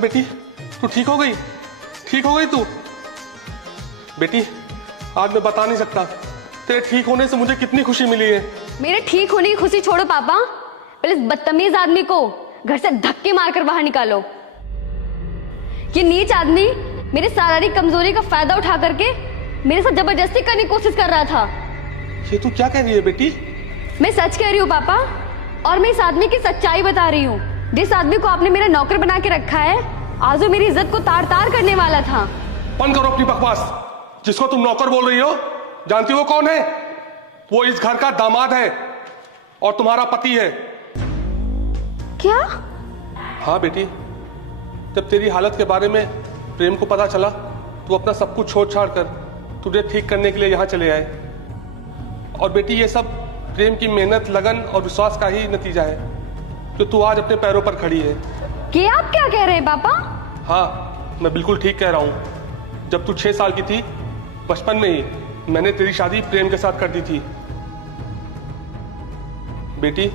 बेटी, तू ठीक हो गई? ठीक हो गई तू? बेटी आज मैं बता नहीं सकता तेरे ठीक होने से मुझे कितनी खुशी मिली है। मेरे ठीक होने की खुशी छोड़ो पापा, पहले इस बदतमीज आदमी को घर से धक्के मारकर बाहर निकालो। ये नीच आदमी मेरे शारीरिक कमजोरी का फायदा उठा करके मेरे साथ जबरदस्ती करने की कोशिश कर रहा था। ये तू क्या कह रही है बेटी? मैं सच कह रही हूँ पापा, और मैं इस आदमी की सच्चाई बता रही हूँ। जिस आदमी को आपने मेरा नौकर बना के रखा है, आज वो मेरी इज्जत को तार तार करने वाला था। बंद करो अपनी बकवास। जिसको तुम नौकर बोल रही हो, जानती हो कौन है? वो इस घर का दामाद है और तुम्हारा पति है। क्या? हाँ बेटी, जब तेरी हालत के बारे में प्रेम को पता चला तो अपना सब कुछ छोड़ छाड़ कर तुझे ठीक करने के लिए यहाँ चले आए। और बेटी ये सब प्रेम की मेहनत, लगन और विश्वास का ही नतीजा है जो तू आज अपने पैरों पर खड़ी है। कि आप क्या कह रहे हैं पापा? हाँ, मैं बिल्कुल ठीक कह रहा हूँ। जब तू 6 साल की थी, बचपन में ही मैंने तेरी शादी प्रेम के साथ कर दी थी। बेटी,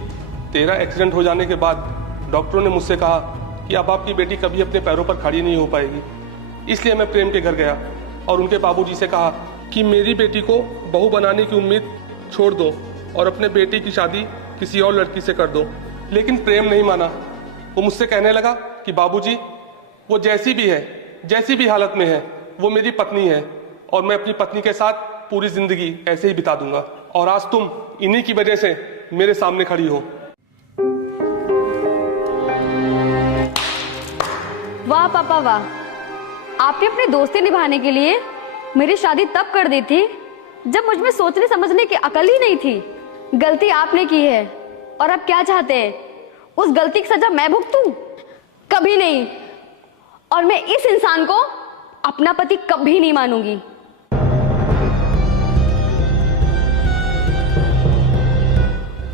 तेरा एक्सीडेंट हो जाने के बाद डॉक्टरों ने मुझसे कहा कि अब आपकी बेटी कभी अपने पैरों पर खड़ी नहीं हो पाएगी। इसलिए मैं प्रेम के घर गया और उनके बाबूजी से कहा कि मेरी बेटी को बहू बनाने की उम्मीद छोड़ दो और अपने बेटी की शादी किसी और लड़की से कर दो। लेकिन प्रेम नहीं माना। वो मुझसे कहने लगा कि बाबूजी, वो जैसी भी है, जैसी भी हालत में है, वो मेरी पत्नी है और मैं अपनी पत्नी के साथ पूरी जिंदगी ऐसे ही बिता दूंगा। और आज तुम इन्हीं की वजह से मेरे सामने खड़ी हो। वाह पापा वाह, आपने अपनी दोस्ती निभाने के लिए मेरी शादी तब कर दी थी जब मुझ में सोचने समझने की अकल ही नहीं थी। गलती आपने की है और अब क्या चाहते हैं? उस गलती की सजा मैं भुगतूं? कभी नहीं। और मैं इस इंसान को अपना पति कभी नहीं मानूंगी।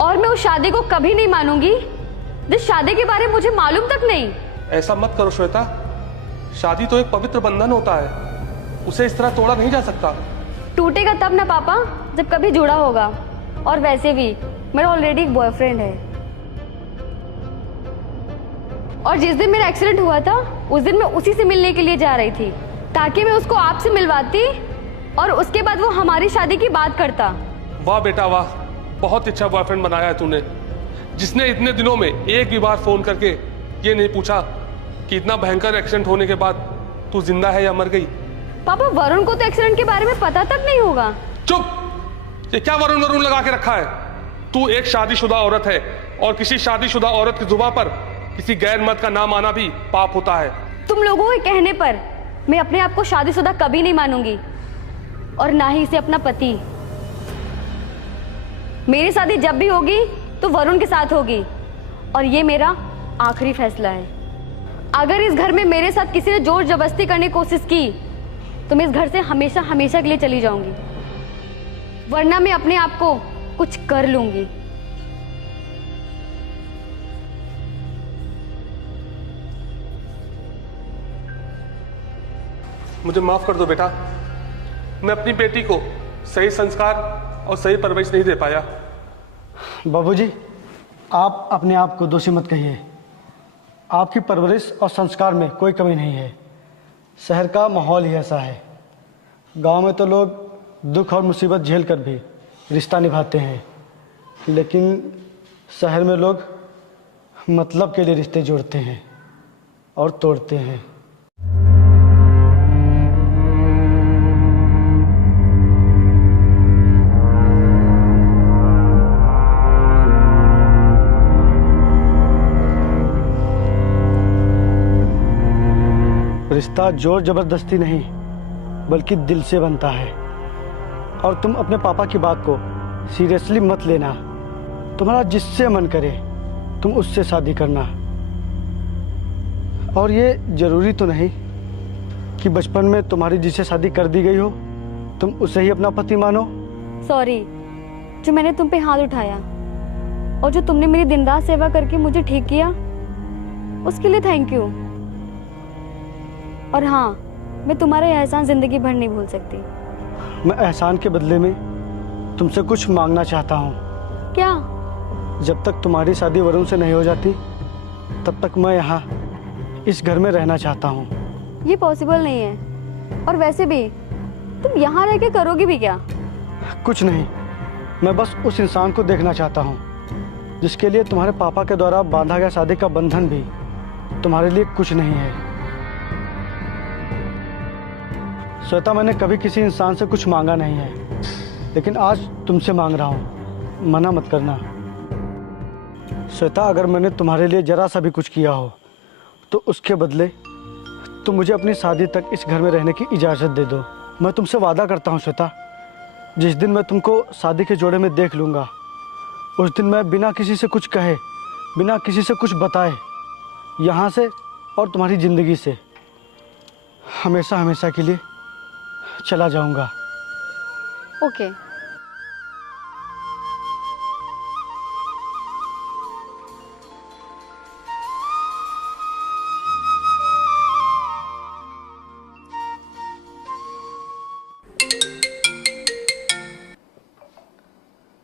और मैं उस शादी को कभी नहीं मानूंगी जिस शादी के बारे में मुझे मालूम तक नहीं। ऐसा मत करो श्वेता, शादी तो एक पवित्र बंधन होता है, उसे इस तरह तोड़ा नहीं जा सकता। टूटेगा तब ना पापा जब कभी जुड़ा होगा। और वैसे भी मेरा ऑलरेडी एक बॉयफ्रेंड है। और जिस दिन मेरा एक्सीडेंट हुआ था उस दिन मैं उसी से मिलने के लिए जा रही थी ताकि मैं उसको आपसे मिलवाती और उसके बाद वो हमारी शादी की बात करता। वाह बेटा वाह, बहुत अच्छा बॉयफ्रेंड बनाया है तूने, जिसने इतने दिनों में एक भी बार फोन करके ये नहीं पूछा कि इतना भयंकर एक्सीडेंट होने के बाद तू जिंदा है या मर गई। पापा, वरुण को तो एक्सीडेंट के बारे में पता तक नहीं होगा। चुप! ये क्या वरुण वरुण लगा के रखा है? तू एक शादीशुदा औरत है और किसी शादीशुदा औरत की जुबान पर किसी गैर मर्द का नाम आना भी पाप होता है। तुम लोगों के कहने पर मैं अपने आप को शादीशुदा कभी नहीं मानूंगी और ना ही इसे अपना पति। मेरी शादी जब भी होगी तो वरुण के साथ होगी और ये मेरा आखिरी फैसला है। अगर इस घर में मेरे साथ किसी ने जोर जबरदस्ती करने की कोशिश की तो मैं इस घर से हमेशा हमेशा के लिए चली जाऊंगी, वरना मैं अपने आप को कुछ कर लूंगी। मुझे माफ कर दो बेटा, मैं अपनी बेटी को सही संस्कार और सही परवरिश नहीं दे पाया। बाबूजी, आप अपने आप को दोषी मत कहिए। आपकी परवरिश और संस्कार में कोई कमी नहीं है। शहर का माहौल ही ऐसा है। गांव में तो लोग दुख और मुसीबत झेल कर भी रिश्ता निभाते हैं, लेकिन शहर में लोग मतलब के लिए रिश्ते जोड़ते हैं और तोड़ते हैं। रिश्ता जोर जबरदस्ती नहीं बल्कि दिल से बनता है। और तुम अपने पापा की बात को सीरियसली मत लेना। तुम्हारा जिससे मन करे तुम उससे शादी करना। और ये जरूरी तो नहीं कि बचपन में तुम्हारी जिससे शादी कर दी गई हो तुम उसे ही अपना पति मानो। सॉरी, जो मैंने तुम पे हाथ उठाया और जो तुमने मेरी दिन रात सेवा करके मुझे ठीक किया उसके लिए थैंक यू। और हाँ, मैं तुम्हारा एहसान जिंदगी भर नहीं भूल सकती। मैं एहसान के बदले में तुमसे कुछ मांगना चाहता हूँ। क्या? जब तक तुम्हारी शादी वरुण से नहीं हो जाती तब तक मैं यहाँ इस घर में रहना चाहता हूँ। ये पॉसिबल नहीं है। और वैसे भी तुम यहाँ रह के करोगे भी क्या? कुछ नहीं, मैं बस उस इंसान को देखना चाहता हूँ जिसके लिए तुम्हारे पापा के द्वारा बांधा गया शादी का बंधन भी तुम्हारे लिए कुछ नहीं है। श्वेता, मैंने कभी किसी इंसान से कुछ मांगा नहीं है, लेकिन आज तुमसे मांग रहा हूँ, मना मत करना। श्वेता, अगर मैंने तुम्हारे लिए जरा सा भी कुछ किया हो तो उसके बदले तुम मुझे अपनी शादी तक इस घर में रहने की इजाज़त दे दो। मैं तुमसे वादा करता हूँ श्वेता, जिस दिन मैं तुमको शादी के जोड़े में देख लूँगा उस दिन मैं बिना किसी से कुछ कहे, बिना किसी से कुछ बताए यहाँ से और तुम्हारी ज़िंदगी से हमेशा हमेशा के लिए चला जाऊँगा। Okay.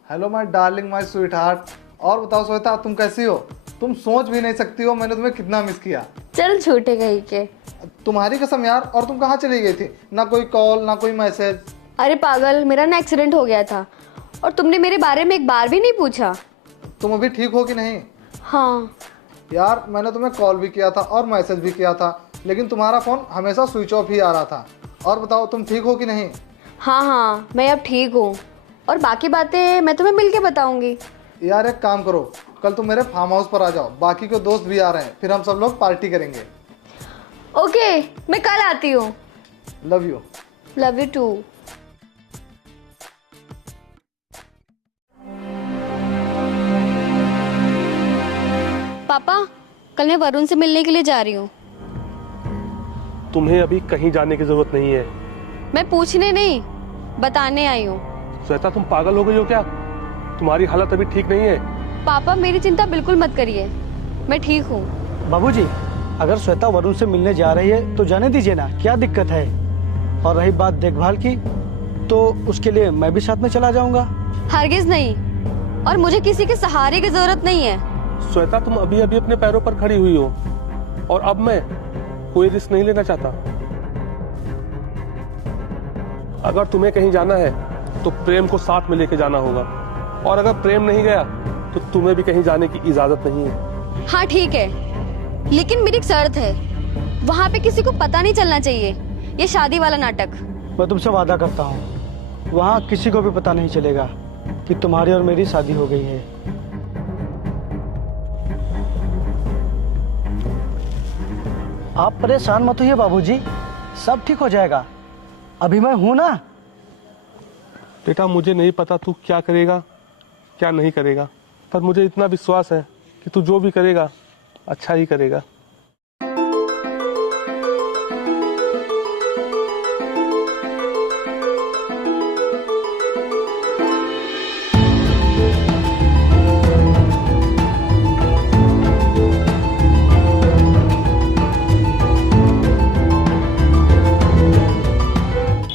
Hello my darling, my sweet heart. और बताओ श्वेता, तुम कैसी हो? तुम सोच भी नहीं सकती हो मैंने तुम्हें कितना मिस किया। चल झूठे कहीं के। तुम्हारी कसम यार। और तुम कहाँ चली गई थी? ना कोई कॉल ना कोई मैसेज। अरे पागल, मेरा ना एक्सीडेंट हो गया था और तुमने मेरे बारे में एक बार भी नहीं पूछा। तुम अभी ठीक हो कि नहीं? हाँ यार, मैंने तुम्हें कॉल भी किया था और मैसेज भी किया था, लेकिन तुम्हारा फ़ोन हमेशा स्विच ऑफ ही आ रहा था। और बताओ, तुम ठीक हो कि नहीं? हाँ, मैं अब ठीक हूँ और बाकी बातें मैं तुम्हें मिल के बताऊंगी। यार एक काम करो, कल तुम मेरे फार्म हाउस पर आ जाओ, बाकी के दोस्त भी आ रहे हैं, फिर हम सब लोग पार्टी करेंगे। ओके, मैं कल आती हूँ। Love you. Love you too. पापा, कल मैं वरुण से मिलने के लिए जा रही हूँ। तुम्हें अभी कहीं जाने की जरूरत नहीं है। मैं पूछने नहीं, बताने आई हूँ। श्वेता, तुम पागल हो गई हो क्या? तुम्हारी हालत अभी ठीक नहीं है। पापा, मेरी चिंता बिल्कुल मत करिए, मैं ठीक हूँ। बाबूजी, अगर श्वेता वरुण से मिलने जा रही है तो जाने दीजिए ना, क्या दिक्कत है? और रही बात देखभाल की, तो उसके लिए मैं भी साथ में चला जाऊंगा। हरगिज नहीं, और मुझे किसी के सहारे की जरूरत नहीं है। श्वेता, तुम अभी अभी अपने पैरों पर खड़ी हुई हो और अब मैं कोई रिस्क नहीं लेना चाहता। अगर तुम्हें कहीं जाना है तो प्रेम को साथ में लेके जाना होगा, और अगर प्रेम नहीं गया तो तुम्हें भी कहीं जाने की इजाजत नहीं है। हाँ ठीक है, लेकिन मेरी एक शर्त है, वहाँ पे किसी को पता नहीं चलना चाहिए ये शादी वाला नाटक। मैं तुमसे वादा करता हूँ वहाँ किसी को भी पता नहीं चलेगा कि तुम्हारी और मेरी शादी हो गई है। आप परेशान मत होइए बाबूजी, सब ठीक हो जाएगा। अभी मैं हूं ना। बेटा, मुझे नहीं पता तू क्या करेगा क्या नहीं करेगा, पर मुझे इतना विश्वास है कि तू जो भी करेगा अच्छा ही करेगा।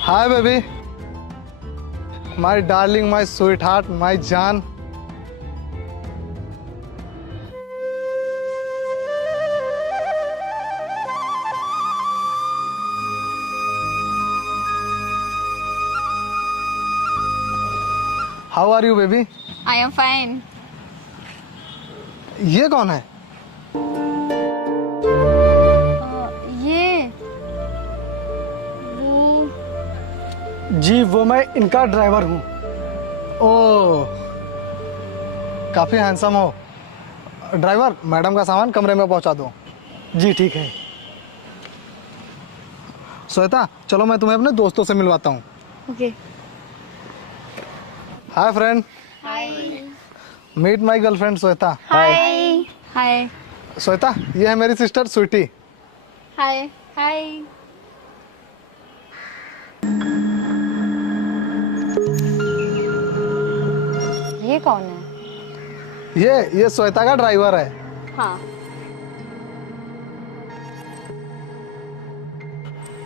Hi baby, my darling, my sweetheart, my जान। How are you baby? I am fine. ये कौन है? ये वो जी, वो मैं इनका ड्राइवर हूँ। ओह, काफी हैंडसम हो। ड्राइवर, मैडम का सामान कमरे में पहुंचा दो। जी ठीक है। श्वेता, चलो मैं तुम्हें अपने दोस्तों से मिलवाता हूँ। Okay. Hi friend, hi. Meet my girlfriend Shweta. Hi. Hi. Shweta, ये है मेरी सिस्टर स्वीटी। हाय। हाय। ये कौन है? ये श्वेता का ड्राइवर है। हाँ।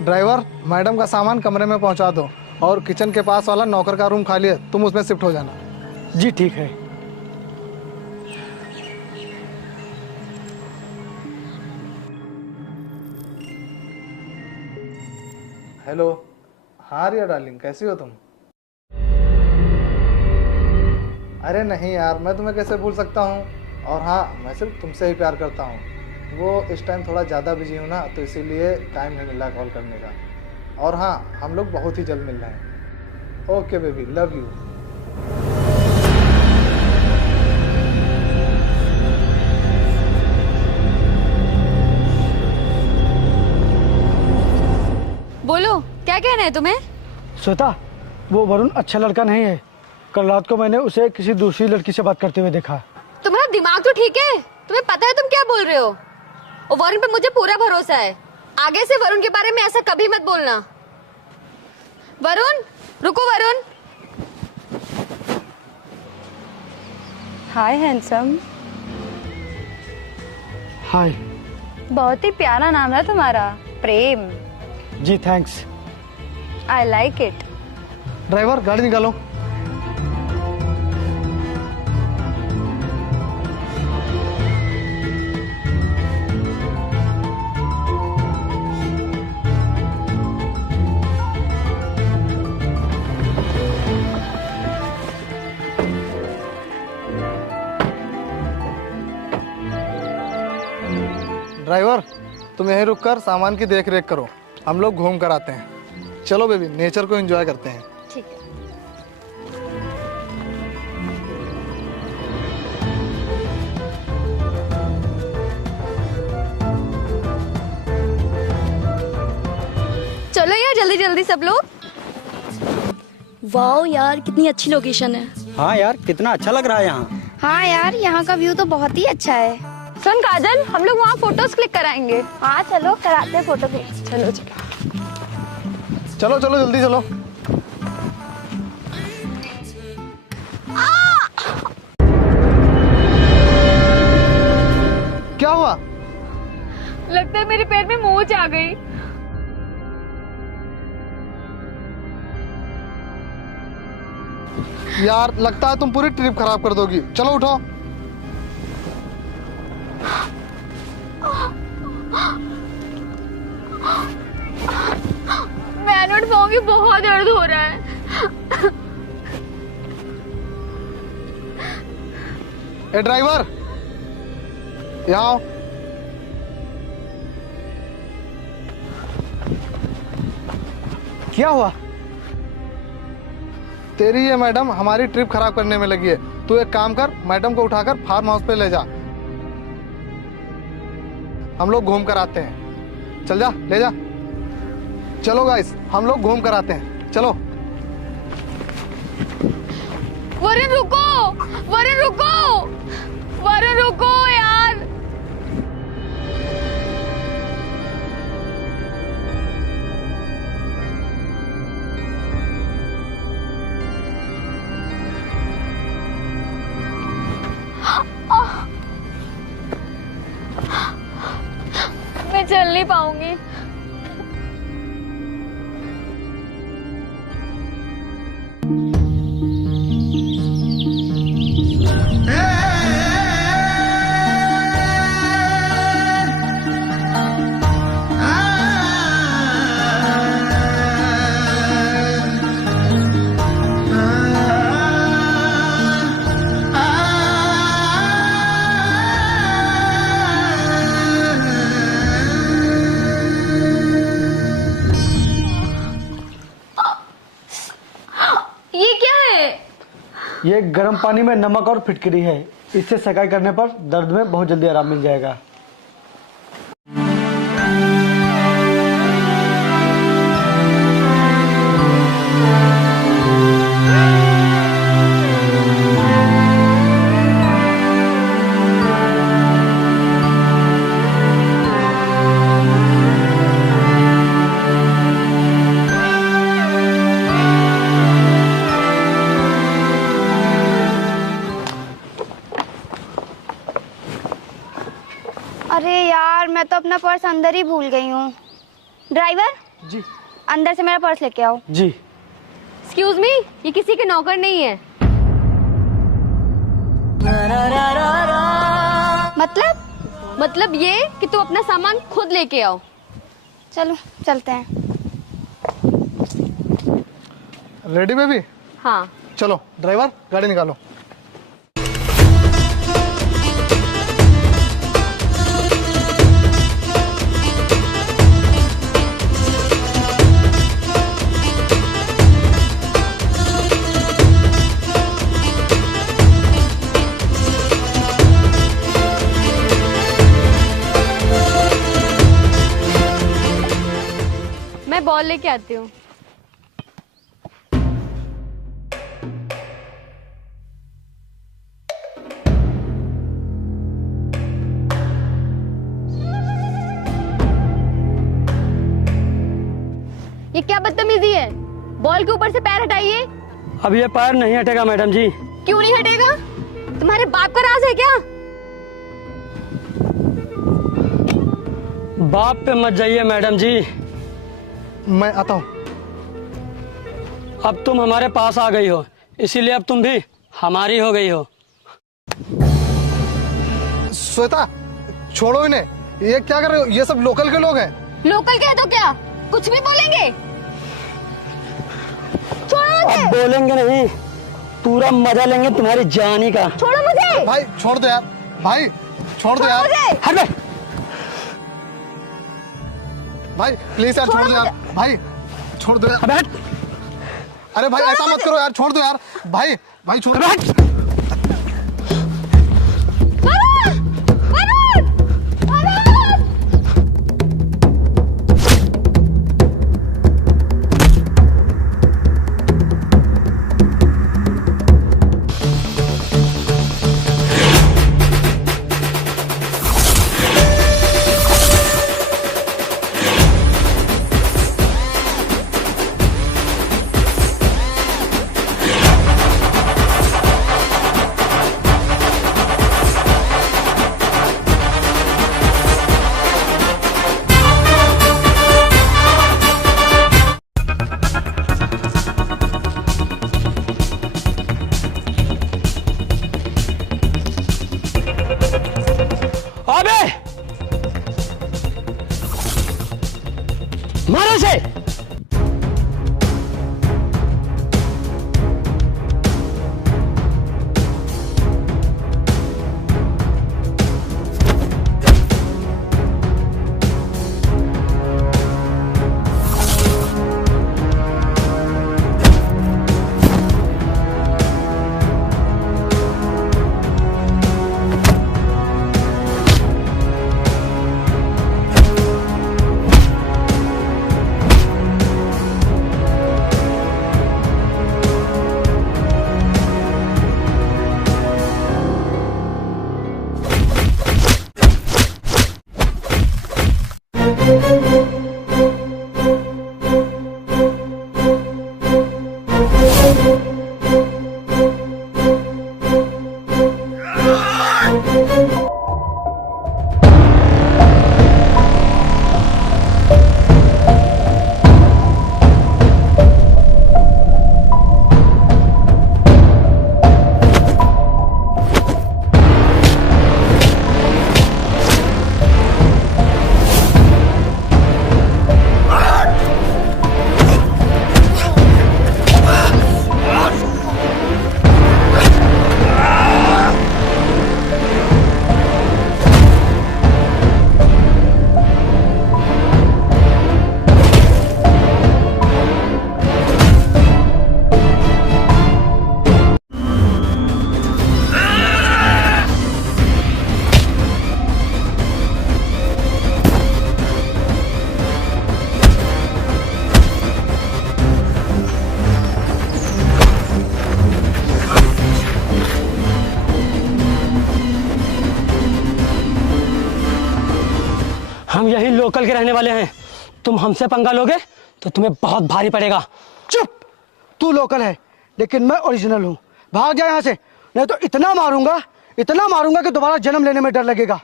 ड्राइवर, मैडम का सामान कमरे में पहुंचा दो और किचन के पास वाला नौकर का रूम खाली है, तुम उसमें शिफ्ट हो जाना। जी ठीक है। हेलो। हाँ रिया डार्लिंग, कैसी हो तुम? अरे नहीं यार, मैं तुम्हें कैसे भूल सकता हूँ। और हाँ, मैं सिर्फ तुमसे ही प्यार करता हूँ। वो इस टाइम थोड़ा ज़्यादा बिजी हूँ ना, तो इसीलिए टाइम नहीं मिल रहा कॉल करने का। और हाँ, हम लोग बहुत ही जल्द मिल रहे हैं। Okay baby, love you. बोलो, क्या कहना है तुम्हें? श्वेता, वो वरुण अच्छा लड़का नहीं है। कल रात को मैंने उसे किसी दूसरी लड़की से बात करते हुए देखा। तुम्हारा दिमाग तो ठीक है? तुम्हें पता है तुम क्या बोल रहे हो? और वरुण पे मुझे पूरा भरोसा है। आगे से वरुण के बारे में ऐसा कभी मत बोलना। वरुण, रुको वरुण। हाय हैंडसम। हाय। बहुत ही प्यारा नाम है तुम्हारा, प्रेम। जी thanks. I like it. Driver, गाड़ी निकालो। ड्राइवर, तुम यहीं रुककर सामान की देख रेख करो, हम लोग घूम कर आते हैं। चलो बेबी, नेचर को एंजॉय करते हैं। ठीक है। चलो यार, जल्दी जल्दी सब लोग। वाओ यार, कितनी अच्छी लोकेशन है। हाँ यार, कितना अच्छा लग रहा है यहाँ। हाँ यार, यहाँ का व्यू तो बहुत ही अच्छा है। सुन काजल, हम लोग वहाँ फोटोज क्लिक कराएंगे। हाँ चलो, कराते हैं फोटो क्लिक। चलो चलो। चलो चलो, जल्दी चलो। क्या हुआ? लगता है मेरे पैर में मोच आ गई। यार, लगता है तुम पूरी ट्रिप खराब कर दोगी। चलो उठो। मैं नहीं उठ पाऊंगी, बहुत दर्द हो रहा है। ए ड्राइवर, यहाँ आओ। क्या हुआ? तेरी ये मैडम हमारी ट्रिप खराब करने में लगी है। तू एक काम कर, मैडम को उठाकर फार्म हाउस पे ले जा, हम लोग घूम कर आते हैं। चल जा, ले जा। चलो गाइस, हम लोग घूम कर आते हैं। चलो। वरुण रुको, वरुण रुको, वरुण रुको यार। मैं चल नहीं पाऊंगी। ये क्या है? ये गर्म पानी में नमक और फिटकरी है। इससे सेकाई करने पर दर्द में बहुत जल्दी आराम मिल जाएगा। अरे यार, मैं तो अपना पर्स अंदर ही भूल गई हूँ। ड्राइवर जी। अंदर से मेरा पर्स लेके आओ। जी। एक्सक्यूज मी, ये किसी के नौकर नहीं है। मतलब ये कि तू अपना सामान खुद लेके आओ। चलो चलते हैं। Ready baby? हाँ। चलो ड्राइवर गाड़ी निकालो। मैं बॉल लेके आती हूँ। ये क्या बदतमीजी है? बॉल के ऊपर से पैर हटाइए। अब ये पैर नहीं हटेगा मैडम जी। क्यों नहीं हटेगा? तुम्हारे बाप का राज है क्या? बाप पे मत जाइए मैडम जी। मैं आता हूँ। अब तुम हमारे पास आ गई हो, इसीलिए अब तुम भी हमारी हो गई हो। श्वेता छोड़ो इन्हें, ये क्या कर रहे हो? ये सब लोकल के लोग हैं। लोकल के है तो क्या कुछ भी बोलेंगे? छोड़ो मुझे। अब बोलेंगे नहीं, पूरा मजा लेंगे तुम्हारी जानी का। छोड़ो मुझे। भाई छोड़ दो यार, भाई छोड़ दो यार, मुझे। हट बे। भाई प्लीज यार छोड़ दो यार, भाई छोड़ दो यार। अबे हट। अरे भाई ऐसा मत करो यार, छोड़ दो यार, भाई भाई छोड़ दो। अबे मारो से। हम यही लोकल के रहने वाले हैं, तुम हमसे पंगा लोगे तो तुम्हें बहुत भारी पड़ेगा। चुप। तू लोकल है लेकिन मैं ओरिजिनल हूँ। भाग जा यहाँ से, नहीं तो इतना मारूंगा कि दोबारा जन्म लेने में डर लगेगा।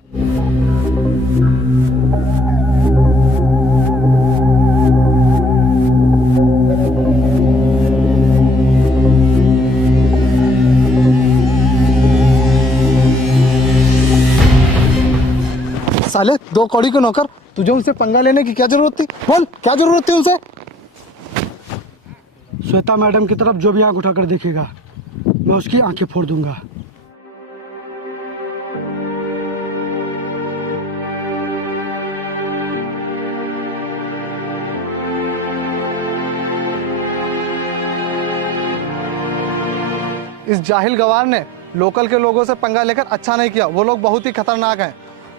साले दो कौड़ी के नौकर, तुझे उनसे पंगा लेने की क्या जरूरत थी? बोल क्या जरूरत थी उनसे? श्वेता मैडम की तरफ जो भी आंख उठाकर देखेगा मैं उसकी आंखें फोड़ दूंगा। इस जाहिल गवार ने लोकल के लोगों से पंगा लेकर अच्छा नहीं किया। वो लोग बहुत ही खतरनाक हैं।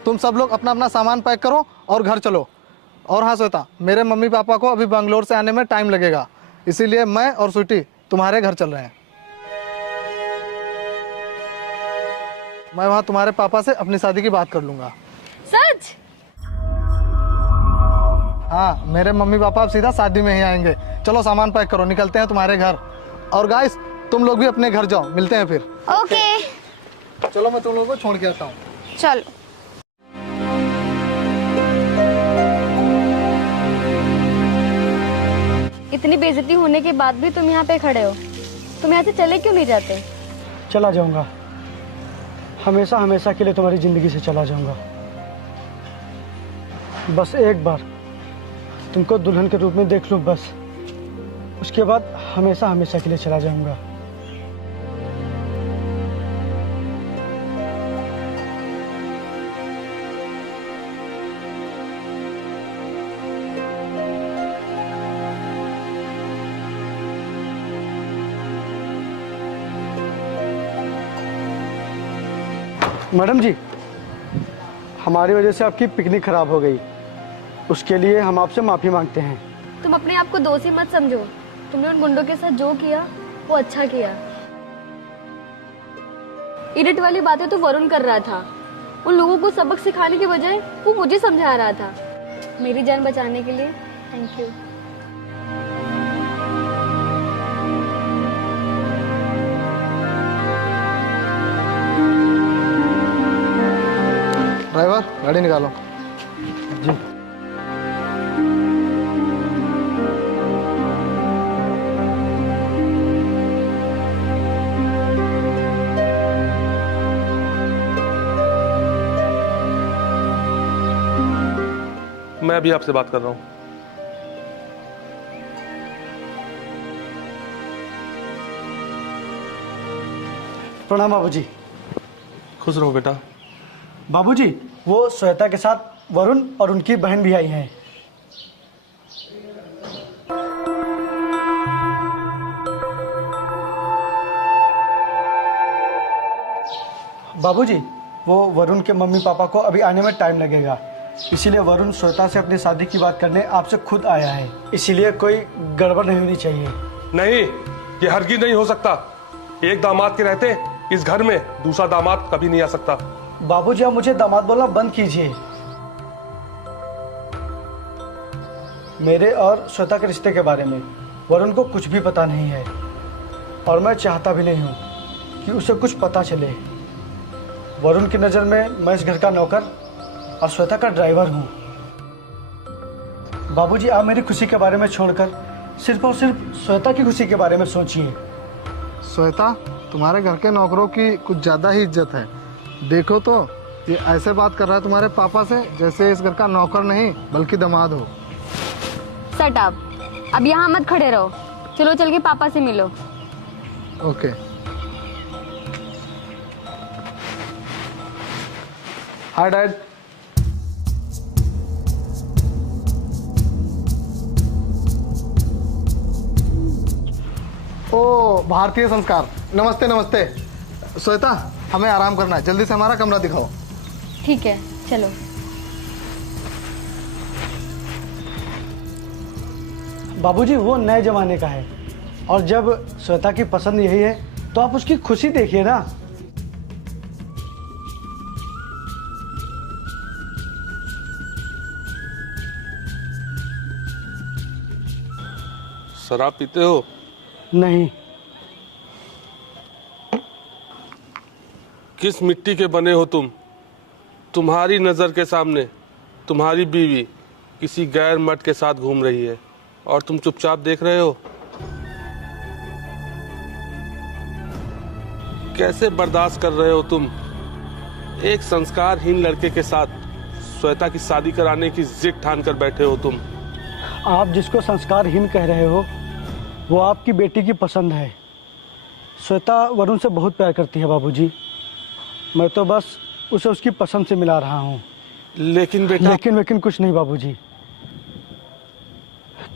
तुम सब लोग अपना अपना सामान पैक करो और घर चलो। और हाँ श्वेता, मेरे मम्मी पापा को अभी बेंगलोर से आने में टाइम लगेगा, इसीलिए मैं और स्वीटी तुम्हारे घर चल रहे हैं। मैं वहाँ तुम्हारे पापा से अपनी शादी की बात कर लूंगा। सच? हाँ, मेरे मम्मी पापा अब सीधा शादी में ही आएंगे। चलो सामान पैक करो, निकलते हैं तुम्हारे घर। और गाइस, तुम लोग भी अपने घर जाओ, मिलते हैं फिर। ओके। चलो मैं तुम लोगों को छोड़ के आता हूँ। चलो। इतनी बेइज्जती होने के बाद भी तुम यहाँ पे खड़े हो। तुम यहाँ से चले क्यों नहीं जाते? चला जाऊंगा, हमेशा हमेशा के लिए तुम्हारी जिंदगी से चला जाऊंगा। बस एक बार तुमको दुल्हन के रूप में देख लूं, बस उसके बाद हमेशा हमेशा के लिए चला जाऊंगा। मैडम जी, हमारी वजह से आपकी पिकनिक खराब हो गई, उसके लिए हम आपसे माफी मांगते हैं। तुम अपने आप को दोषी मत समझो। तुमने उन गुंडों के साथ जो किया वो अच्छा किया। इडिट वाली बातें तो वरुण कर रहा था। उन लोगों को सबक सिखाने के बजाय वो मुझे समझा रहा था। मेरी जान बचाने के लिए थैंक यू। ड्राइवर, गाड़ी निकालो। जी। मैं अभी आपसे बात कर रहा हूँ। प्रणाम बाबूजी। खुश रहो बेटा। बाबूजी, वो श्वेता के साथ वरुण और उनकी बहन भी आई हैं। बाबूजी, वो वरुण के मम्मी पापा को अभी आने में टाइम लगेगा, इसीलिए वरुण श्वेता से अपनी शादी की बात करने आपसे खुद आया है। इसीलिए कोई गड़बड़ नहीं होनी चाहिए। नहीं, ये हरगिज नहीं हो सकता। एक दामाद के रहते इस घर में दूसरा दामाद कभी नहीं आ सकता। बाबूजी, आप मुझे दामाद बोलना बंद कीजिए। मेरे और श्वेता के रिश्ते के बारे में वरुण को कुछ भी पता नहीं है, और मैं चाहता भी नहीं हूँ कि उसे कुछ पता चले। वरुण की नज़र में मैं इस घर का नौकर और श्वेता का ड्राइवर हूँ। बाबूजी, आप मेरी खुशी के बारे में छोड़कर सिर्फ और सिर्फ श्वेता की खुशी के बारे में सोचिए। श्वेता, तुम्हारे घर के नौकरों की कुछ ज़्यादा ही इज्जत है। देखो तो, ये ऐसे बात कर रहा है तुम्हारे पापा से जैसे इस घर का नौकर नहीं बल्कि दामाद हो। Shut up. अब यहाँ मत खड़े रहो, चलो चल के पापा से मिलो। ओके। Hi dad. ओ, भारतीय संस्कार। नमस्ते नमस्ते। श्वेता, हमें आराम करना है, जल्दी से हमारा कमरा दिखाओ। ठीक है, चलो। बाबूजी, वो नए जमाने का है, और जब श्वेता की पसंद यही है तो आप उसकी खुशी देखिए ना। शराब पीते हो? नहीं। किस मिट्टी के बने हो तुम? तुम्हारी नजर के सामने तुम्हारी बीवी किसी गैर मर्द के साथ घूम रही है और तुम चुपचाप देख रहे हो। कैसे बर्दाश्त कर रहे हो तुम एक संस्कारहीन लड़के के साथ श्वेता की शादी कराने की जिद ठान कर बैठे हो तुम। आप जिसको संस्कारहीन कह रहे हो वो आपकी बेटी की पसंद है। श्वेता वरुण से बहुत प्यार करती है बाबूजी। मैं तो बस उसे उसकी पसंद से मिला रहा हूँ। लेकिन बेटा, लेकिन कुछ नहीं बाबूजी।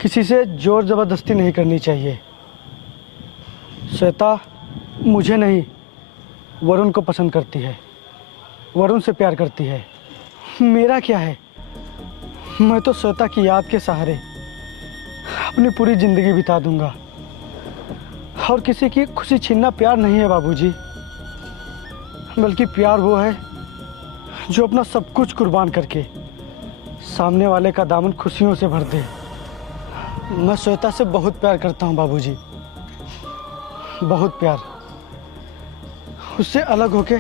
किसी से जोर ज़बरदस्ती नहीं करनी चाहिए। श्वेता मुझे नहीं, वरुण को पसंद करती है, वरुण से प्यार करती है। मेरा क्या है? मैं तो श्वेता की याद के सहारे अपनी पूरी ज़िंदगी बिता दूंगा। और किसी की खुशी छीनना प्यार नहीं है बाबूजी, बल्कि प्यार वो है जो अपना सब कुछ कुर्बान करके सामने वाले का दामन खुशियों से भर दे। मैं श्वेता से बहुत प्यार करता हूँ बाबूजी, बहुत प्यार। उससे अलग होके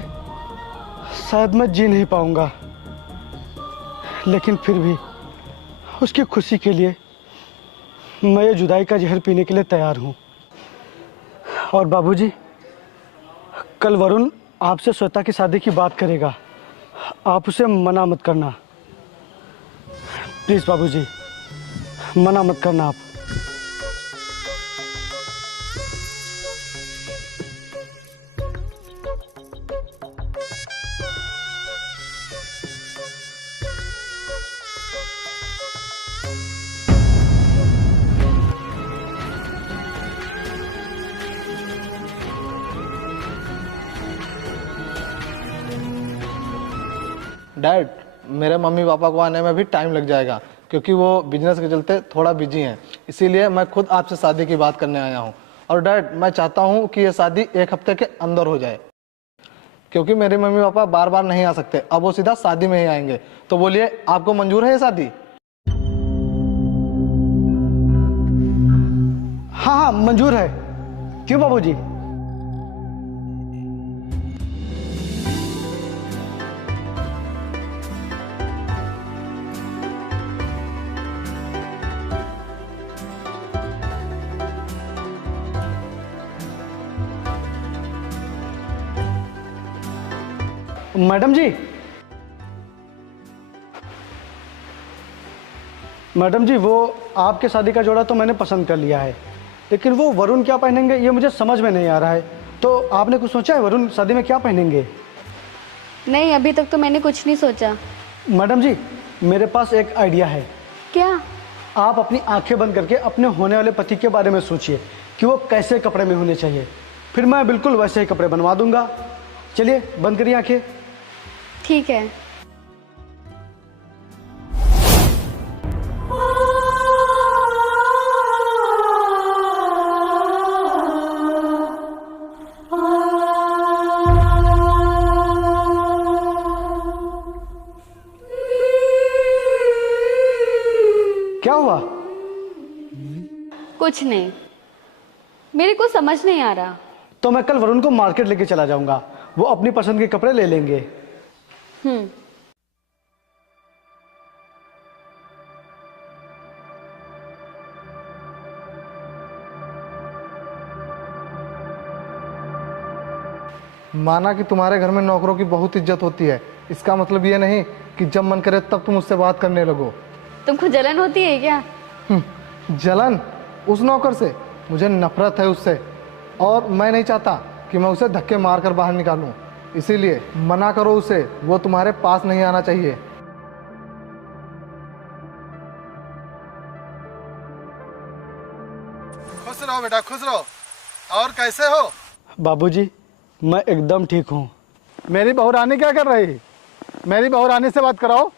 शायद मैं जी नहीं पाऊंगा, लेकिन फिर भी उसकी खुशी के लिए मैं ये जुदाई का जहर पीने के लिए तैयार हूँ। और बाबूजी, कल वरुण आपसे श्वेता की शादी की बात करेगा, आप उसे मना मत करना। प्लीज़ बाबूजी, मना मत करना आप। डैड, मेरे मम्मी पापा को आने में भी टाइम लग जाएगा, क्योंकि वो बिजनेस के चलते थोड़ा बिजी हैं। इसीलिए मैं खुद आपसे शादी की बात करने आया हूँ। और डैड, मैं चाहता हूँ कि ये शादी 1 हफ्ते के अंदर हो जाए, क्योंकि मेरे मम्मी पापा बार बार नहीं आ सकते। अब वो सीधा शादी में ही आएंगे। तो बोलिए, आपको मंजूर है ये शादी? हाँ हाँ, मंजूर है। क्यों बाबूजी? मैडम जी, मैडम जी, वो आपके शादी का जोड़ा तो मैंने पसंद कर लिया है, लेकिन वो वरुण क्या पहनेंगे ये मुझे समझ में नहीं आ रहा है। तो आपने कुछ सोचा है वरुण शादी में क्या पहनेंगे? नहीं, अभी तक तो मैंने कुछ नहीं सोचा। मैडम जी, मेरे पास एक आइडिया है। क्या? आप अपनी आंखें बंद करके अपने होने वाले पति के बारे में सोचिए कि वो कैसे कपड़े में होने चाहिए, फिर मैं बिल्कुल वैसे ही कपड़े बनवा दूंगा। चलिए, बंद करिए आंखें। ठीक है। क्या हुआ? कुछ नहीं, मेरे को समझ नहीं आ रहा। तो मैं कल वरुण को मार्केट लेके चला जाऊंगा, वो अपनी पसंद के कपड़े ले लेंगे। माना कि तुम्हारे घर में नौकरों की बहुत इज्जत होती है, इसका मतलब ये नहीं कि जब मन करे तब तुम उससे बात करने लगो। तुमको जलन होती है क्या? जलन? उस नौकर से मुझे नफरत है उससे, और मैं नहीं चाहता कि मैं उसे धक्के मारकर बाहर निकालूं। इसीलिए मना करो उसे, वो तुम्हारे पास नहीं आना चाहिए। खुश रहो बेटा, खुश रहो। और कैसे हो? बाबूजी, मैं एकदम ठीक हूँ। मेरी बहू रानी क्या कर रही? मेरी बहू रानी से बात कराओ।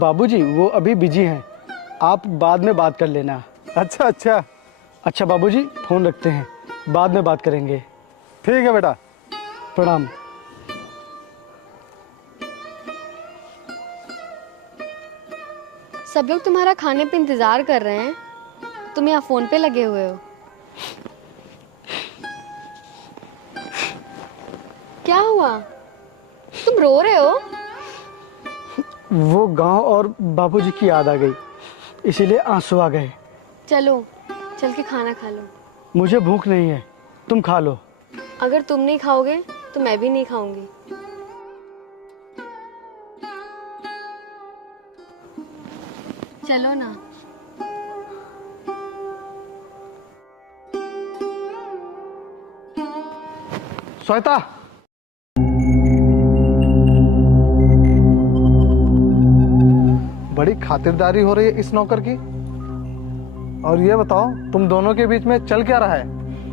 बाबूजी, वो अभी बिजी हैं, आप बाद में बात कर लेना। अच्छा अच्छा। अच्छा बाबूजी, फोन रखते हैं, बाद में बात करेंगे। ठीक है बेटा। प्रणाम। सब लोग तुम्हारा खाने पे इंतजार कर रहे हैं, तुम यहाँ फोन पे लगे हुए हो। क्या हुआ? तुम रो रहे हो? वो गांव और बाबूजी की याद आ गई, इसीलिए आंसू आ गए। चलो, चल के खाना खा लो। मुझे भूख नहीं है, तुम खा लो। अगर तुम नहीं खाओगे तो मैं भी नहीं खाऊंगी। चलो ना। श्वेता, बड़ी खातिरदारी हो रही है इस नौकर की। और ये बताओ, तुम दोनों के बीच में चल क्या रहा है?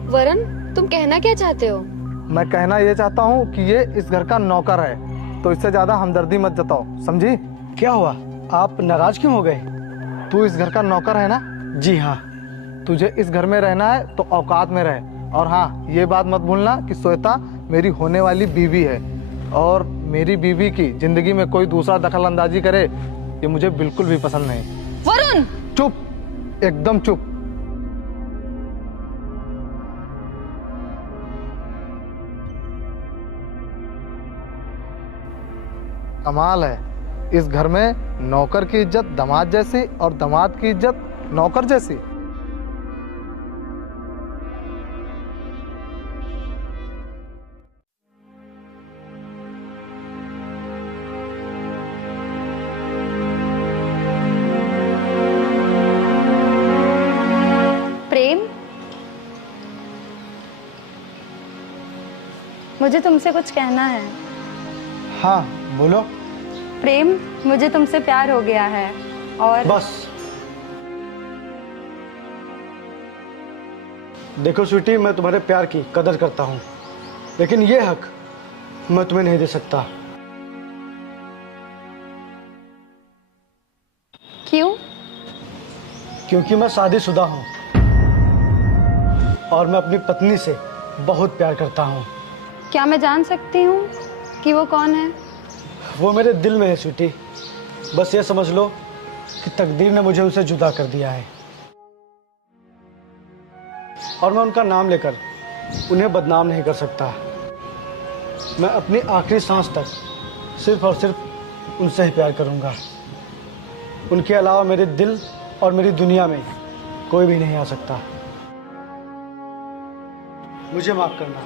वरुण, तुम कहना क्या चाहते हो? मैं कहना ये चाहता हूँ कि ये इस घर का नौकर है, तो इससे ज्यादा हमदर्दी मत जताओ, समझी? क्या हुआ, आप नाराज क्यों हो गए? तू इस घर का नौकर है ना? जी हाँ। तुझे इस घर में रहना है तो औकात में रहे। और हाँ, ये बात मत भूलना कि श्वेता मेरी होने वाली बीवी है, और मेरी बीवी की जिंदगी में कोई दूसरा दखल अंदाजी करे ये मुझे बिल्कुल भी पसंद नहीं। वरुण! चुप, एकदम चुप। कमाल है, इस घर में नौकर की इज्जत दामाद जैसी और दामाद की इज्जत नौकर जैसी। प्रेम, मुझे तुमसे कुछ कहना है। हाँ बोलो। प्रेम, मुझे तुमसे प्यार हो गया है। और बस देखो स्वीटी, मैं तुम्हारे प्यार की कदर करता हूँ, लेकिन ये हक मैं तुम्हें नहीं दे सकता। क्यों? क्योंकि मैं शादीशुदा हूँ और मैं अपनी पत्नी से बहुत प्यार करता हूँ। क्या मैं जान सकती हूँ कि वो कौन है? वो मेरे दिल में है स्वीटी, बस ये समझ लो कि तकदीर ने मुझे उनसे जुदा कर दिया है, और मैं उनका नाम लेकर उन्हें बदनाम नहीं कर सकता। मैं अपनी आखिरी सांस तक सिर्फ और सिर्फ उनसे ही प्यार करूंगा। उनके अलावा मेरे दिल और मेरी दुनिया में कोई भी नहीं आ सकता। मुझे माफ करना।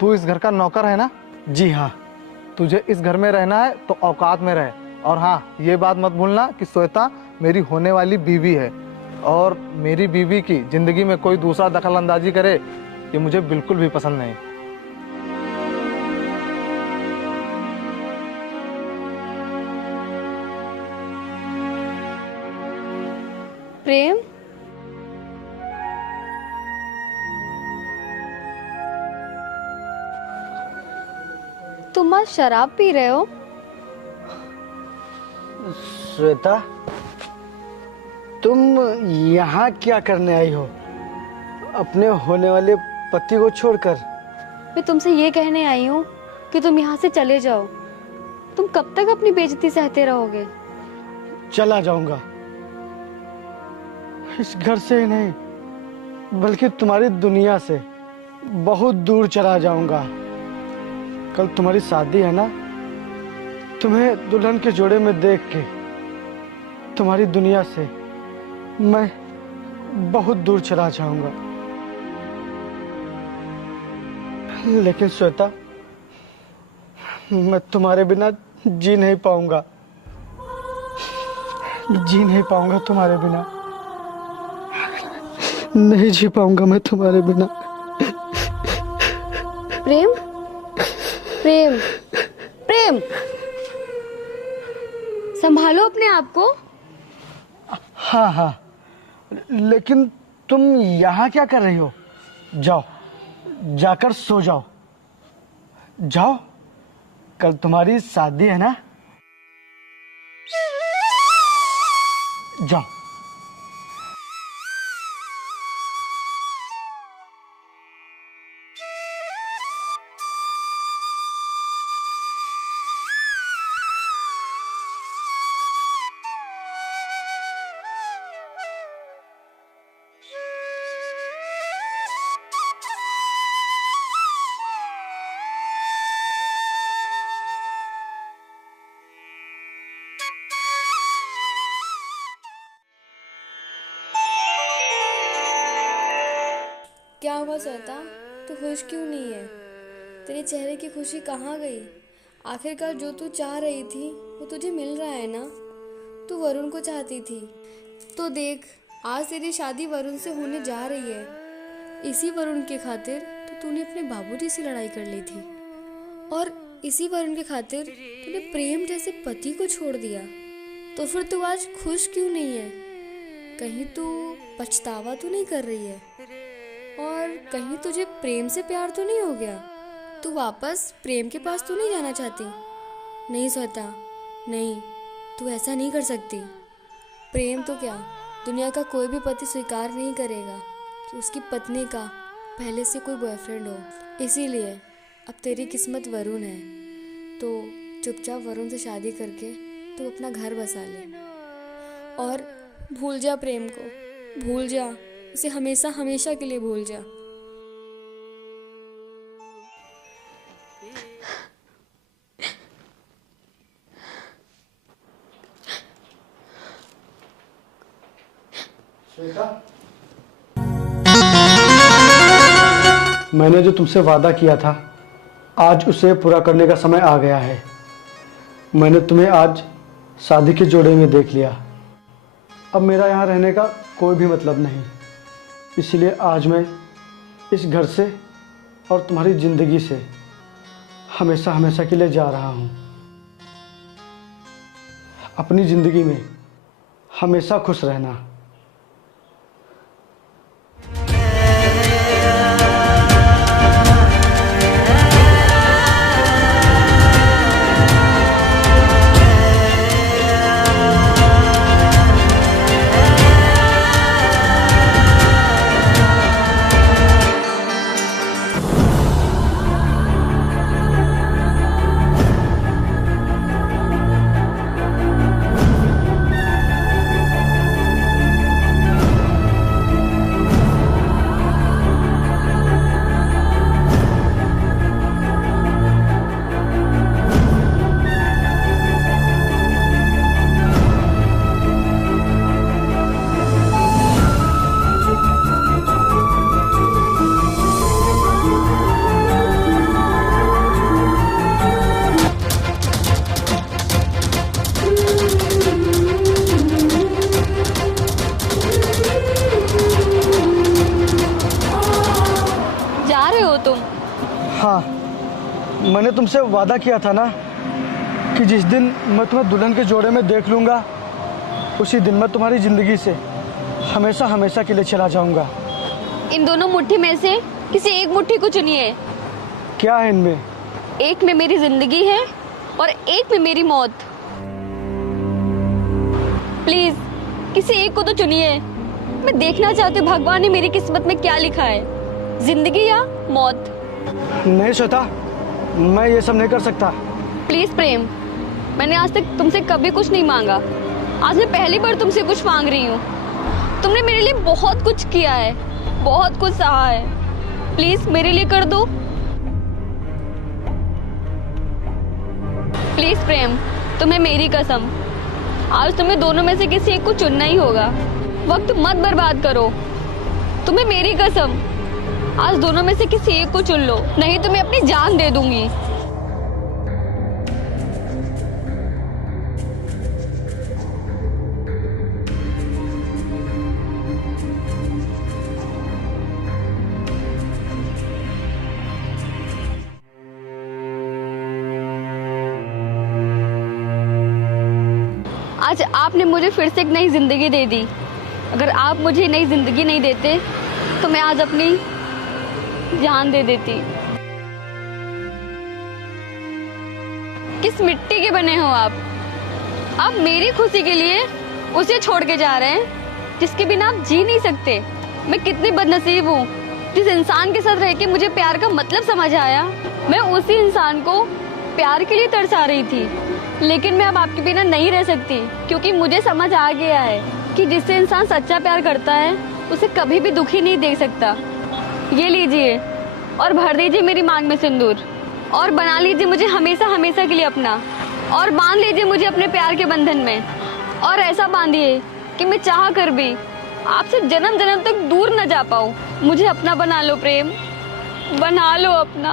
तू इस घर का नौकर है ना? जी हाँ। तुझे इस घर में रहना है तो औकात में रहे। और हाँ, ये बात मत भूलना कि श्वेता मेरी होने वाली बीवी है, और मेरी बीवी की जिंदगी में कोई दूसरा दखल अंदाजी करे ये मुझे बिल्कुल भी पसंद नहीं। प्रेम, तुम आज शराब पी रहे हो? श्वेता, तुम यहाँ क्या करने आई हो अपने होने वाले पति को छोड़कर? मैं तुमसे ये कहने आई हूँ कि तुम यहाँ से चले जाओ। तुम कब तक अपनी बेइज्जती सहते रहोगे? चला जाऊंगा, इस घर से ही नहीं बल्कि तुम्हारी दुनिया से बहुत दूर चला जाऊंगा। कल तुम्हारी शादी है ना, तुम्हें दुल्हन के जोड़े में देख के तुम्हारी दुनिया से मैं बहुत दूर चला जाऊंगा। लेकिन श्वेता, मैं तुम्हारे बिना जी नहीं पाऊंगा, जी नहीं पाऊंगा तुम्हारे बिना, नहीं जी पाऊंगा मैं तुम्हारे बिना। प्रेम, प्रेम, प्रेम, संभालो अपने आप को। हाँ हाँ, लेकिन तुम यहाँ क्या कर रही हो? जाओ, जाकर सो जाओ। जाओ, कल तुम्हारी शादी है ना, जाओ। क्या हुआ श्वेता? तू खुश क्यों नहीं है? तेरे चेहरे की खुशी कहाँ गई? आखिरकार जो तू चाह रही थी वो तुझे मिल रहा है ना? तू वरुण को चाहती थी तो देख, आज तेरी शादी वरुण से होने जा रही है। इसी वरुण के खातिर तो तूने अपने बाबूजी से लड़ाई कर ली थी, और इसी वरुण के खातिर तूने प्रेम जैसे पति को छोड़ दिया। तो फिर तू आज खुश क्यों नहीं है? कहीं तू पछतावा तो नहीं कर रही है? और कहीं तुझे प्रेम से प्यार तो नहीं हो गया? तू वापस प्रेम के पास तो नहीं जाना चाहती? नहीं श्वेता, नहीं, तू ऐसा नहीं कर सकती। प्रेम तो क्या, दुनिया का कोई भी पति स्वीकार नहीं करेगा कि उसकी पत्नी का पहले से कोई बॉयफ्रेंड हो। इसीलिए अब तेरी किस्मत वरुण है, तो चुपचाप वरुण से शादी करके तू अपना घर बसा ले और भूल जा प्रेम को, भूल जा उसे, हमेशा हमेशा के लिए भूल जा। मैंने जो तुमसे वादा किया था, आज उसे पूरा करने का समय आ गया है। मैंने तुम्हें आज शादी के जोड़े में देख लिया। अब मेरा यहाँ रहने का कोई भी मतलब नहीं, इसलिए आज मैं इस घर से और तुम्हारी ज़िंदगी से हमेशा हमेशा के लिए जा रहा हूँ। अपनी ज़िंदगी में हमेशा खुश रहना। हाँ, मैंने तुमसे वादा किया था ना कि जिस दिन मैं तुम्हें दुल्हन के जोड़े में देख लूँगा, उसी दिन मैं तुम्हारी ज़िंदगी से हमेशा हमेशा के लिए चला जाऊँगा। इन दोनों मुट्ठी में से किसी एक मुट्ठी को चुनिए। क्या है इनमें? एक में मेरी जिंदगी है और एक में मेरी मौत। प्लीज किसी एक को तो चुनिए। मैं देखना चाहती हूँ भगवान ने मेरी किस्मत में क्या लिखा है, जिंदगी या मौत। नहीं श्वेता, मैं ये सब नहीं कर सकता। प्लीज प्रेम, मैंने आज तक तुमसे कभी कुछ नहीं मांगा, आज मैं पहली बार तुमसे कुछ मांग रही हूँ। तुमने मेरे लिए बहुत कुछ किया है, बहुत कुछ सहा है, प्लीज मेरे लिए कर दो। प्लीज प्रेम, तुम्हें मेरी कसम, आज तुम्हें दोनों में से किसी एक को चुनना ही होगा। वक्त मत बर्बाद करो, तुम्हें मेरी कसम, आज दोनों में से किसी एक को चुन लो, नहीं तो मैं अपनी जान दे दूंगी। आज आपने मुझे फिर से एक नई जिंदगी दे दी। अगर आप मुझे नई जिंदगी नहीं देते तो मैं आज अपनी जान दे देती। किस मिट्टी के बने हो आप? आप मेरी खुशी के लिए उसे छोड़ के जा रहे हैं जिसके बिना आप जी नहीं सकते। मैं कितनी बदनसीब हूँ, जिस इंसान के साथ रह के मुझे प्यार का मतलब समझ आया, मैं उसी इंसान को प्यार के लिए तरसा रही थी। लेकिन मैं अब आपके बिना नहीं रह सकती, क्योंकि मुझे समझ आ गया है कि जिससे इंसान सच्चा प्यार करता है उसे कभी भी दुखी नहीं देख सकता। ये लीजिए और भर दीजिए मेरी मांग में सिंदूर, और बना लीजिए मुझे हमेशा हमेशा के लिए अपना, और बांध लीजिए मुझे अपने प्यार के बंधन में, और ऐसा बांधिए कि मैं चाह कर भी आपसे जन्म जन्म तक दूर न जा पाऊँ। मुझे अपना बना लो प्रेम, बना लो अपना।